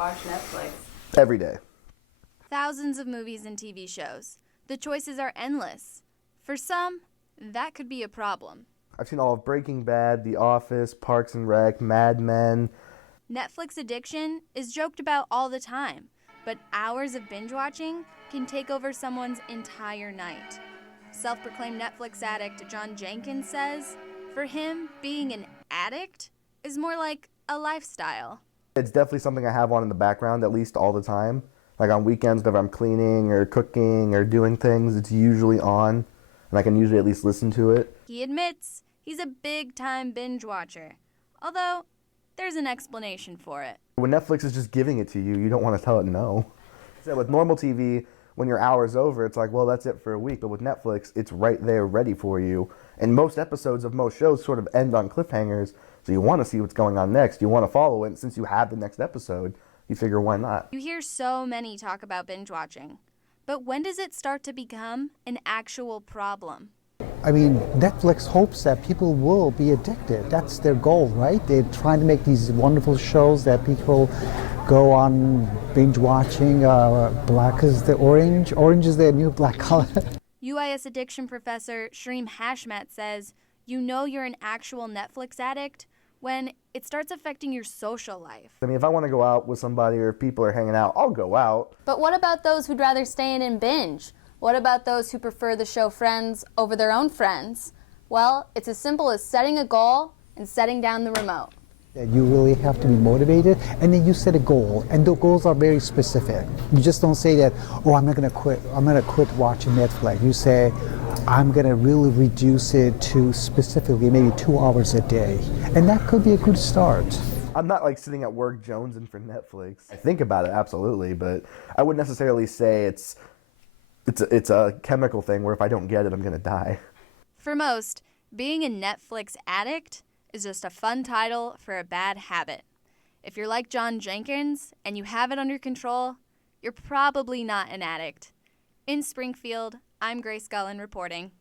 watch Netflix? Every day. Thousands of movies and TV shows. The choices are endless. For some, that could be a problem. I've seen all of Breaking Bad, The Office, Parks and Rec, Mad Men. Netflix addiction is joked about all the time, but hours of binge watching can take over someone's entire night. Self-proclaimed Netflix addict John Jenkins says, for him, being an addict is more like a lifestyle. It's definitely something I have on in the background, at least all the time. Like on weekends, if I'm cleaning or cooking or doing things, it's usually on, and I can usually at least listen to it. He admits he's a big-time binge watcher, although there's an explanation for it. When Netflix is just giving it to you, you don't want to tell it no. So with normal TV, when your hour's over, it's like, well, that's it for a week. But with Netflix, it's right there ready for you. And most episodes of most shows sort of end on cliffhangers, so you want to see what's going on next. You want to follow it, and since you have the next episode, you figure, why not? You hear so many talk about binge watching, but when does it start to become an actual problem? I mean, Netflix hopes that people will be addicted. That's their goal, right? They're trying to make these wonderful shows that people go on binge watching. Black is the orange. Orange is their new black color. UIS addiction professor Shreem Hashmat says, you know you're an actual Netflix addict when it starts affecting your social life. I mean, if I want to go out with somebody or if people are hanging out, I'll go out. But what about those who'd rather stay in and binge? What about those who prefer the show Friends over their own friends? Well, it's as simple as setting a goal and setting down the remote. You really have to be motivated, and then you set a goal, and the goals are very specific. You just don't say that, oh, I'm going to quit watching Netflix. You say, I'm going to really reduce it to specifically maybe 2 hours a day, and that could be a good start. I'm not like sitting at work jonesing for Netflix. I think about it, absolutely, but I wouldn't necessarily say it's a chemical thing where if I don't get it, I'm going to die. For most, being a Netflix addict is just a fun title for a bad habit. If you're like John Jenkins and you have it under control, you're probably not an addict. In Springfield, I'm Grace Gollon reporting.